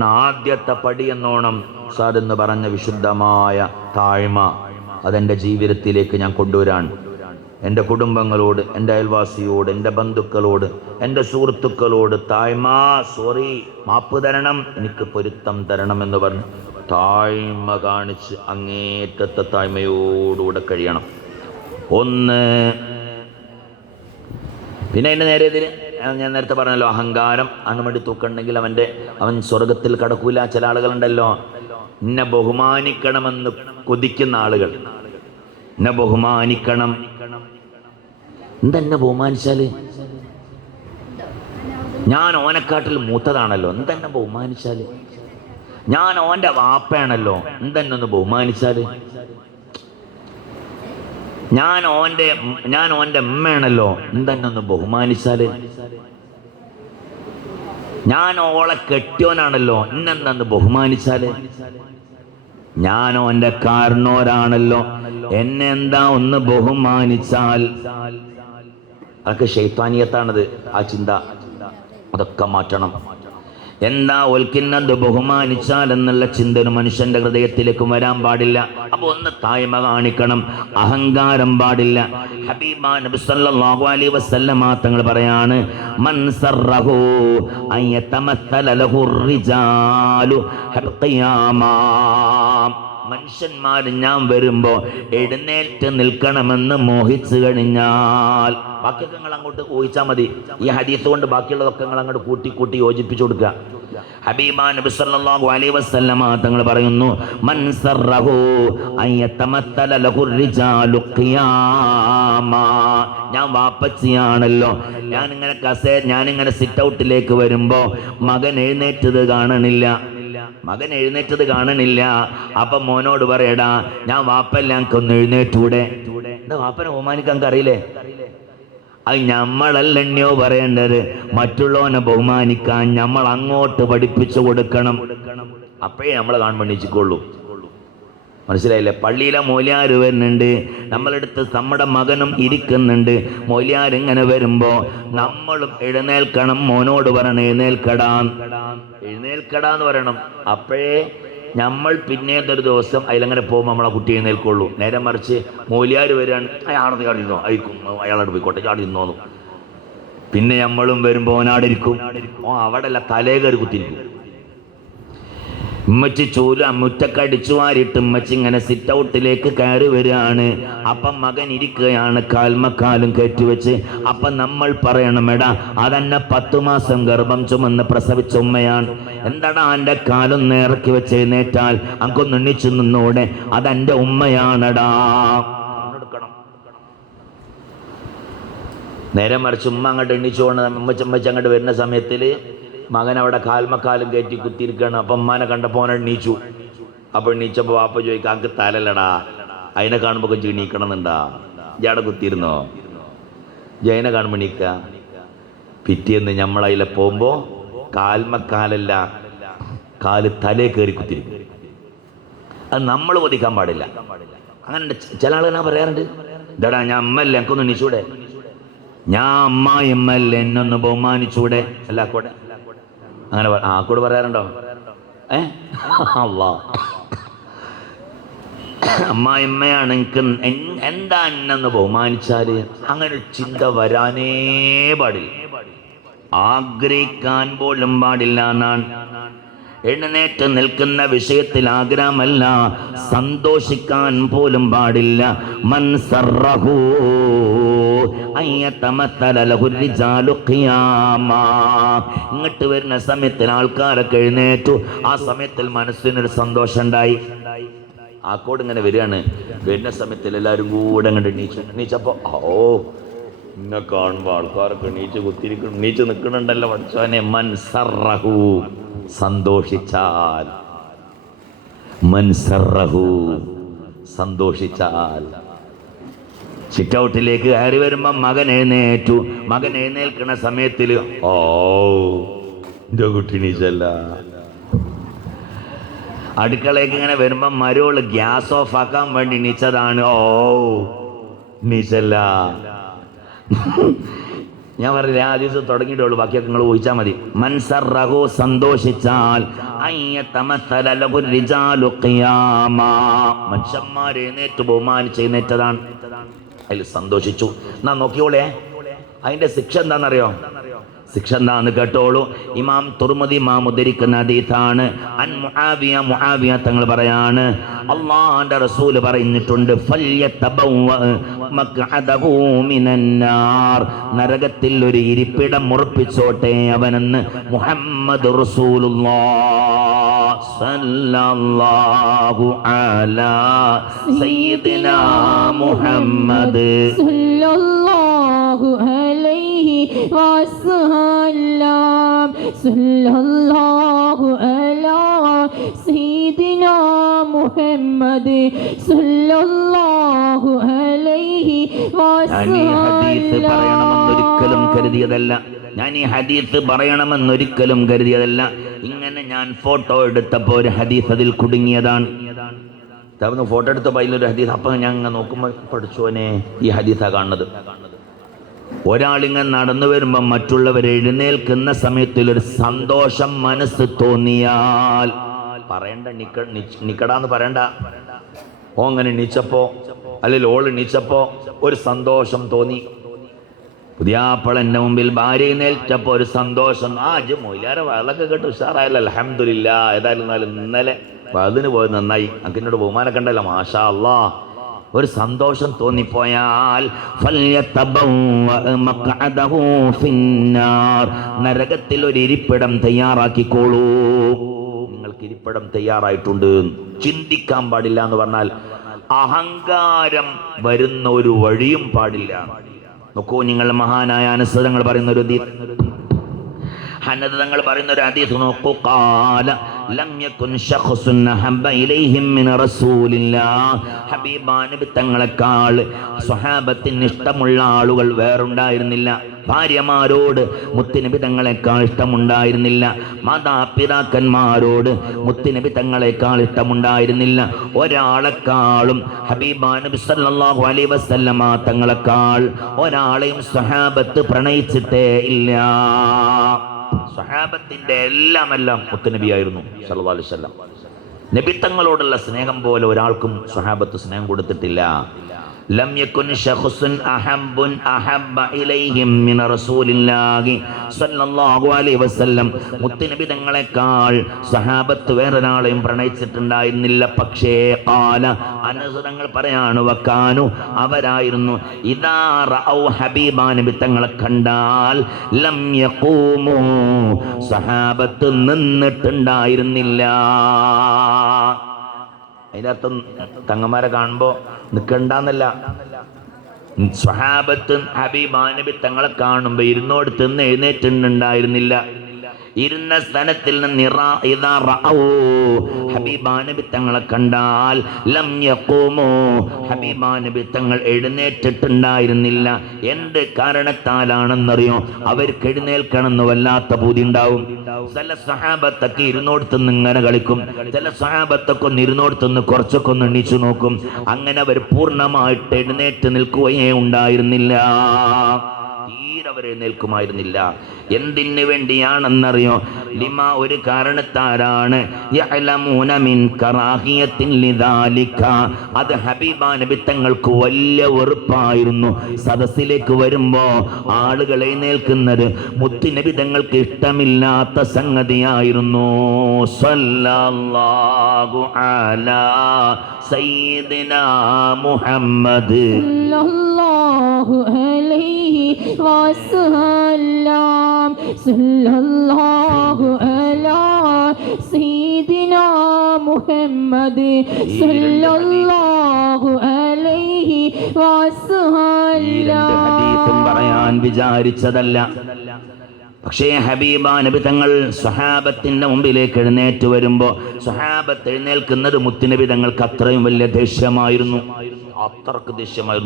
ആദ്യത്തെ പടി എന്നോണം സാദ് എന്ന് പറഞ്ഞ വിശുദ്ധമായ താഴ്മ അതെന്റെ ജീവിതത്തിലേക്ക് ഞാൻ കൊണ്ടുവരാൻ. എന്റെ കുടുംബങ്ങളോട് എന്റെ അയൽവാസിയോട് എന്റെ ബന്ധുക്കളോട് എന്റെ സുഹൃത്തുക്കളോട് താഴ്മ സോറി മാപ്പ് തരണം എനിക്ക് പൊരുത്തം തരണം എന്ന് പറഞ്ഞു താഴ്മ കാണിച്ച് അങ്ങേറ്റത്തെ താഴ്മയോടുകൂടെ കഴിയണം. ഒന്ന് പിന്നെ എന്റെ നേരെ എതിര്? ഞാൻ നേരത്തെ പറഞ്ഞല്ലോ അഹങ്കാരം അങ്ങമടി തൂക്കണ്ടെങ്കിൽ അവന്റെ അവൻ സ്വർഗത്തിൽ കടക്കൂല. ചില ആളുകളുണ്ടല്ലോ എന്നെ ബഹുമാനിക്കണമെന്ന് കൊതിക്കുന്ന ആളുകൾ. എന്നെ ബഹുമാനിക്കണം. എന്തെന്നെ ബഹുമാനിച്ചാൽ? ഞാൻ ഓനക്കാട്ടിൽ മൂത്തതാണല്ലോ എന്തെന്നെ ബഹുമാനിച്ചാൽ? ഞാൻ ഓന്റെ വാപ്പയാണല്ലോ എന്തെന്നെ ഒന്ന് ബഹുമാനിച്ചാൽ? ഞാൻ ഓന്റെ ഞാൻ ഓന്റെ അമ്മയാണല്ലോ എന്തെന്നെ ഒന്ന് ബഹുമാനിച്ചാൽ? ഞാൻ ഓളെ കെട്ടിയോനാണല്ലോ. എന്നെന്തെന്ന് ബഹുമാനിച്ചാൽ? ഞാൻ ഓന്റെ കാരണോരാണല്ലോ എന്നെ എന്താ ഒന്ന് ബഹുമാനിച്ചാൽ? അതൊക്കെ ശൈത്താനിയത്താണത്. ആ ചിന്ത. അതൊക്കെ മാറ്റണം. എന്താ ഒൽക്കിന്നത് ബഹുമാനിച്ചാൽ എന്നുള്ള ചിന്ത മനുഷ്യന്റെ ഹൃദയത്തിലേക്ക് വരാൻ പാടില്ല. അപ്പൊ ഒന്ന് തായ്മ കാണിക്കണം. അഹങ്കാരം പാടില്ല. ഹബീബ നബി സല്ലല്ലാഹു അലൈഹി വസല്ലമ തങ്ങൾ പറയാണ് മൻ ലഹു മനുഷ്യന്മാർ ഞാൻ വരുമ്പോൾ എഴുന്നേറ്റ് നിൽക്കണമെന്ന് മോഹിച്ചു കഴിഞ്ഞാൽ ബാക്കിയൊക്കെ നിങ്ങൾ അങ്ങോട്ട് ഊഹിച്ചാൽ മതി. ഈ ഹദീസ് കൊണ്ട് ബാക്കിയുള്ളതൊക്കെ നിങ്ങൾ അങ്ങോട്ട് കൂട്ടി കൂട്ടി യോജിപ്പിച്ചു കൊടുക്കുക. ഹബീബ നബി സല്ലല്ലാഹു അലൈഹി വസല്ലമ തങ്ങൾ പറയുന്നു മൻ ലഹു ഖിയാമ. ഞാൻ വാപ്പച്ചിയാണല്ലോ. ഞാൻ ഇങ്ങനെ കസേ ഞാൻ ഇങ്ങനെ സിറ്റ് ഔട്ടിലേക്ക് വരുമ്പോൾ മകൻ എഴുന്നേറ്റത് കാണണില്ല. മകൻ എഴുന്നേറ്റത് കാണണില്ല. അപ്പൊ മോനോട് പറയടാ ഞാൻ വാപ്പല്ല ഒന്ന് എഴുന്നേറ്റൂടെ. എന്താ വാപ്പനെ ബഹുമാനിക്കാൻ അറിയില്ലേ? അത് ഞമ്മളല്ലെണ്ണയോ പറയേണ്ടത്. മറ്റുള്ളവനെ ബഹുമാനിക്കാൻ നമ്മൾ അങ്ങോട്ട് പഠിപ്പിച്ചു കൊടുക്കണം. അപ്പോഴേ നമ്മളെ കാണുമ്പോൾ മനസ്സിലായില്ലേ? പള്ളിയിലെ മൊലിയാർ വരുന്നുണ്ട്. നമ്മളെടുത്ത് നമ്മുടെ മകനും ഇരിക്കുന്നുണ്ട്. മൊലിയാർ ഇങ്ങനെ വരുമ്പോൾ നമ്മളും എഴുന്നേൽക്കണം. മോനോട് പറയണം എഴുന്നേൽക്കടാൻ എന്ന് പറയണം. അപ്പോഴേ നമ്മൾ പിന്നേന്തൊരു ദിവസം അതിലങ്ങനെ പോകുമ്പോൾ നമ്മളെ കുട്ടി എഴുന്നേൽക്കുള്ളൂ. നേരെ മറിച്ച് മൂലിയാർ വരികയാണ് അയാളത് ചാടി ഇരുന്നോ അയക്കും അയാളോട് പോയിക്കോട്ടെ ചാടി നിന്നോന്നു. പിന്നെ നമ്മളും വരുമ്പോൾ ഓനാടിരിക്കും ഓ അവിടെ അല്ല തലേ കയറി കുത്തിരിക്കും ഉമ്മച്ചി ചൂല മുറ്റക്കടിച്ചു വാരിട്ട് ഉമ്മച്ചി ഇങ്ങനെ സിറ്റ് ഔട്ടിലേക്ക് കയറി വരികയാണ്. അപ്പം മകൻ ഇരിക്കുകയാണ് കാൽമക്കാലും കയറ്റിവെച്ച് അപ്പം നമ്മൾ പറയണം എടാ അതന്നെ പത്തു മാസം ഗർഭം ചുമന്ന് പ്രസവിച്ച ഉമ്മയാണ്. എന്താടാ എന്റെ കാലും നേറക്കി വെച്ച് എഴുന്നേറ്റാൽ? അങ്കൊന്ന് എണ്ണിച്ചു നിന്നോടെ അതെന്റെ ഉമ്മയാണടാ. നേരെ മറിച്ച് ഉമ്മ അങ്ങോട്ട് എണ്ണിച്ചോണ്ട് ഉമ്മച്ച ഉമ്മച്ച അങ്ങോട്ട് വരുന്ന സമയത്തിൽ മകൻ അവിടെ കാൽമക്കാലും കയറ്റി കുത്തിയിരിക്കുകയാണ്. അപ്പം ഉമ്മാനെ കണ്ടപ്പോൾ എണ്ണീച്ചു അപ്പോൾ എണ്ണീച്ചപ്പോൾ വാപ്പ ചോദിക്കാം അങ്ക് തലല്ലടാ. അതിനെ കാണുമ്പോൾ കൊഞ്ച് ജാട കുത്തിയിരുന്നോ? ജയനെ കാണുമ്പോൾ എണീക്ക. പിറ്റേന്ന് നമ്മൾ അതിലെ പോകുമ്പോൾ കാൽമക്കാലല്ല കാൽ തലേ കയറി കുത്തിരിക്കും അത് നമ്മൾ ഒതിക്കാൻ പാടില്ല. അങ്ങനെ ചില ആളുകൾ ഞാൻ പറയാറുണ്ട്. ഇതടാ ഞാൻ അമ്മല്ല എനിക്കൊന്ന് എണീച്ചൂടെ? ഞാൻ അമ്മ എമ്മല്ലേ എന്നൊന്ന് ബഹുമാനിച്ചൂടെ? അല്ല കൂടെ അങ്ങനെ ആ കൂടെ പറയാറുണ്ടോ? ഏ? അല്ലാ അമ്മായിമ്മയാണ് എനിക്ക് എന്താ എന്നെന്ന് ബഹുമാനിച്ചാൽ അങ്ങനെ ചിന്ത വരാനേ പാടില്ല. ആഗ്രഹിക്കാൻ പോലും പാടില്ല എന്നാണ്. എഴുന്നേറ്റ് നിൽക്കുന്ന വിഷയത്തിൽ ആഗ്രഹമല്ല സന്തോഷിക്കാൻ പോലും പാടില്ല. മൻ ഇങ്ങോട്ട് വരുന്ന സമയത്തിൽ ആൾക്കാരൊക്കെ എഴുന്നേറ്റു. ആ സമയത്തിൽ മനസ്സിനൊരു സന്തോഷം ഉണ്ടായി ആ കോട് ഇങ്ങനെ വരികയാണ്. വരുന്ന സമയത്തിൽ എല്ലാവരും കൂടെ അങ്ങോട്ട് എണീച്ചു. എണീച്ചപ്പോ ഓ എന്നെ കാണുമ്പോൾ ആൾക്കാരൊക്കെ എണീച്ച് കുത്തിരിക്കണം എണീച്ച് നിൽക്കണുണ്ടല്ലോ പഠിച്ചവനെ. മൻസറഹു സന്തോഷിച്ചാൽ. മൻസറഹു സന്തോഷിച്ചാൽ. സിറ്റ് ഔട്ടിലേക്ക് കയറി വരുമ്പോൾ മകൻ എഴുന്നേറ്റു. മകൻ എഴുന്നേൽക്കുന്ന സമയത്തിൽ ഓ എന്റെ കുട്ടി നീച്ചല്ല അടുക്കളയ്ക്ക് ഇങ്ങനെ വരുമ്പോൾ മരോൾ ഗ്യാസ് ഓഫ് ആക്കാൻ വേണ്ടി നീച്ചതാണ്. ഓ നീച്ചല്ല ഞാൻ പറഞ്ഞില്ല ആ ദിവസം തുടങ്ങിയിട്ടുള്ളൂ ബാക്കിയൊക്കെ നിങ്ങൾ ഊഹിച്ചാൽ മതി. മൻസർ റഹു സന്തോഷിച്ചാൽ മനുഷ്യന്മാർ എഴുന്നേറ്റ് ബഹുമാനിച്ച് എഴുന്നേറ്റതാണ്. അതിൽ സന്തോഷിച്ചു. എന്നാ നോക്കിയോളേ അതിന്റെ ശിക്ഷ എന്താണെന്നറിയോ? ശിക്ഷ എന്താന്ന് കേട്ടോളൂ. ഇമാം തുർമതി ഇമാം ഉദ്ധരിക്കുന്ന ഹദീസാണ് അൻ മുആവിയ തങ്ങൾ പറയാണ്. അള്ളാന്റെ റസൂൽ പറഞ്ഞിട്ടുണ്ട് നരകത്തിൽ ഒരു ഇരിപ്പിടം ഉറപ്പിച്ചോട്ടെ അവനെന്ന് മുഹമ്മദ് റസൂലുള്ളാഹ് സല്ലല്ലാഹു അലാ സയ്യിദിനാ മുഹമ്മദ്. സല്ലല്ലാഹു അലൈഹി വസല്ലം. സല്ലല്ലാഹു അലാ സയ്യിദിനാ മുഹമ്മദ്. സല്ലല്ലാഹു അലൈഹി വസല്ലം പറയണമെന്നൊരിക്കലും ഒരിക്കലും കരുതിയതല്ല. ഞാൻ ഈ ഹദീസ് പറയണമെന്നൊരിക്കലും കരുതിയതല്ല. ഇങ്ങനെ ഞാൻ ഫോട്ടോ എടുത്തപ്പോൾ ഒരു ഹദീസ് അതിൽ കുടുങ്ങിയതാണ്. തവന്ന് ഫോട്ടോ എടുത്തപ്പോൾ അതിലൊരു ഹദീസ്. അപ്പം ഞാൻ അങ്ങ് നോക്കുമ്പോൾ പഠിച്ചോനെ ഈ ഹദീസാണ് കാണുന്നത്. ഒരാളിങ്ങനെ നടന്നു വരുമ്പോൾ മറ്റുള്ളവർ എഴുന്നേൽക്കുന്ന സമയത്തിൽ ഒരു സന്തോഷം മനസ്സ് തോന്നിയാൽ പറയണ്ട നിക്ക നിക്കടാന്ന് പറയണ്ട. ഓ അങ്ങനെ നിച്ചപ്പോ അല്ലെങ്കിൽ ഓൾ നിച്ചപ്പോ ഒരു സന്തോഷം തോന്നി. പുതിയാപ്പളന്റെ മുമ്പിൽ ഭാര്യ നേൽറ്റപ്പോ ഒരു സന്തോഷം. ആ അജ് മൊയിലാരെ വളക്കെ കേട്ട് ഉഷാറായല്ലോ. അലഹമില്ല ഏതായാലും ഇന്നലെ അതിന് പോയത് നന്നായി. അക്കിനോട് ബഹുമാനൊക്കെ ഉണ്ടല്ലോ. മാഷാ അല്ലാ ഒരു സന്തോഷം തോന്നിപ്പോയാൽ. നരകത്തിൽ ഒരു ഇരിപ്പിടം തയ്യാറാക്കിക്കോളൂ. നിങ്ങൾക്ക് ഇരിപ്പിടം തയ്യാറായിട്ടുണ്ട്. ചിന്തിക്കാൻ പാടില്ല എന്ന് പറഞ്ഞാൽ അഹങ്കാരം വരുന്ന ഒരു വഴിയും പാടില്ല. നോക്കൂ നിങ്ങൾ മഹാനായ അനുസരങ്ങൾ പറയുന്ന ഒരു ദീ- ഹനദ് തങ്ങൾ പറയുന്ന ഒരു ഹദീസ് നോക്കൂ. ഖാല ലം യകുൻ ശഖ്സുൻ ഹബ്ബ ഇലൈഹിം മിന റസൂലില്ലാ ഹബീബാ നബി തങ്ങളെക്കാൾ സ്വഹാബത്തിന് ഇഷ്ടമുള്ള ആളുകൾ വേറുണ്ടായിരുന്നില്ല. ഭാര്യമാരോട് മുത്തുനബി തങ്ങളെക്കാൾ ഇഷ്ടമുണ്ടായിരുന്നില്ല. മാതാപിതാക്കന്മാരോട് മുത്തുനബി തങ്ങളെക്കാൾ ഇഷ്ടമുണ്ടായിരുന്നില്ല. ഒരാളെക്കാളും ഹബീബാ നബി സല്ലല്ലാഹു അലൈഹി വസല്ലമ തങ്ങളെക്കാൾ ഒരാളെയും സ്വഹാബത്ത് പ്രണയിച്ചിട്ടേ ഇല്ല. സഹാബത്തിന്റെ എല്ലാം എല്ലാം മുത്തുനബിയായിരുന്നു സല്ലല്ലാഹു അലൈഹി വസല്ലം. നബി തങ്ങളോടുള്ള സ്നേഹം പോലെ ഒരാൾക്കും സഹാബത്ത് സ്നേഹം കൊടുത്തിട്ടില്ല. ലം യകുൻ ശഖ്സുൻ അഹബ്ബുൻ അഹബ്ബ ഇലൈഹിം മിൻ റസൂലില്ലാഹി സ്വല്ലല്ലാഹു അലൈഹി വസല്ലം. മുത്തുനബി തങ്ങളെക്കാൾ സഹാബത്ത് വേറൊരാളെയും പ്രണയിച്ചിട്ടുണ്ടായിരുന്നില്ല. പക്ഷേ കാല അനുസരങ്ങൾ പറയാണ് വക്കാനു അവരായിരുന്നു. ഇദാ റഔ ഹബീബാ നബി തങ്ങളെ കണ്ടാൽ ലം യഖൂമു സഹാബത്ത് നിന്നിട്ടുണ്ടായിരുന്നില്ല. അതിന്റെ തങ്ങന്മാരെ കാണുമ്പോൾ നിൽക്കണ്ടെന്നല്ല സ്വഹാബത്ത് ഹബീബാനബി തങ്ങളെ കാണുമ്പോൾ ഇരുന്നോട് നിന്ന് എഴുന്നേറ്റുണ്ടായിരുന്നില്ല ഇരുന്ന സ്ഥലത്തിൽ നിന്ന് ഹബീബാനബി തങ്ങളെ കണ്ടാൽ ലം യഖൂമു. ഹബീബാനബി തങ്ങൾ എഴുന്നേറ്റിട്ടുണ്ടായിരുന്നില്ല. എന്ത് കാരണത്താലാണെന്നറിയോ? അവർക്ക് എഴുന്നേൽക്കണമെന്ന് വല്ലാത്ത പൂതി ഉണ്ടാവും ചില സഹാബത്തൊക്കെ ഇരുന്നോടത്തുനിന്ന് ഇങ്ങനെ കളിക്കും. ചില സഹാബത്തൊക്കെ ഒന്ന് ഇരുന്നോടത്തുനിന്ന് കുറച്ചൊക്കെ ഒന്ന് എണീച്ചു നോക്കും. അങ്ങനെ അവർ പൂർണമായിട്ട് എഴുന്നേറ്റ് നിൽക്കുകയേ ഉണ്ടായിരുന്നില്ല. അവർ എഴുന്നേൽക്കുമായിരുന്നില്ല എന്തിനു വേണ്ടിയാണെന്നറിയോ? ലിമ ഒരു ലിദാലിക. അത് ഹബീബ നബി തങ്ങൾക്ക് വലിയ വെറുപ്പായിരുന്നു. സദസ്സിലേക്ക് വരുമ്പോ ആളുകൾ എഴുന്നേൽക്കുന്നത് മുത്തുനബി തങ്ങൾക്ക് ഇഷ്ടമില്ലാത്ത സംഗതിയായിരുന്നു. സല്ലല്ലാഹു അലാ സയ്യിദിനാ മുഹമ്മദ്. സല്ലല്ലാഹു അലൈഹി വസല്ലം. സല്ലല്ലാഹു അലാ സയ്യിദിനാ മുഹമ്മദ് സല്ലല്ലാഹു അലൈഹി വസല്ലം. പറയാൻ വിചാരിച്ചതല്ല. പക്ഷേ ഹബീബ നബി തങ്ങൾ സ്വഹാബത്തിന്റെ മുമ്പിലേക്ക് എഴുന്നേറ്റ് വരുമ്പോൾ സ്വഹാബത്ത് എഴുന്നേൽക്കുന്നത് മുത്തുനബി തങ്ങൾക്ക് അത്രയും വലിയ ദേഷ്യമായിരുന്നു. അത്രയ്ക്ക് ദേഷ്യമായിരുന്നു.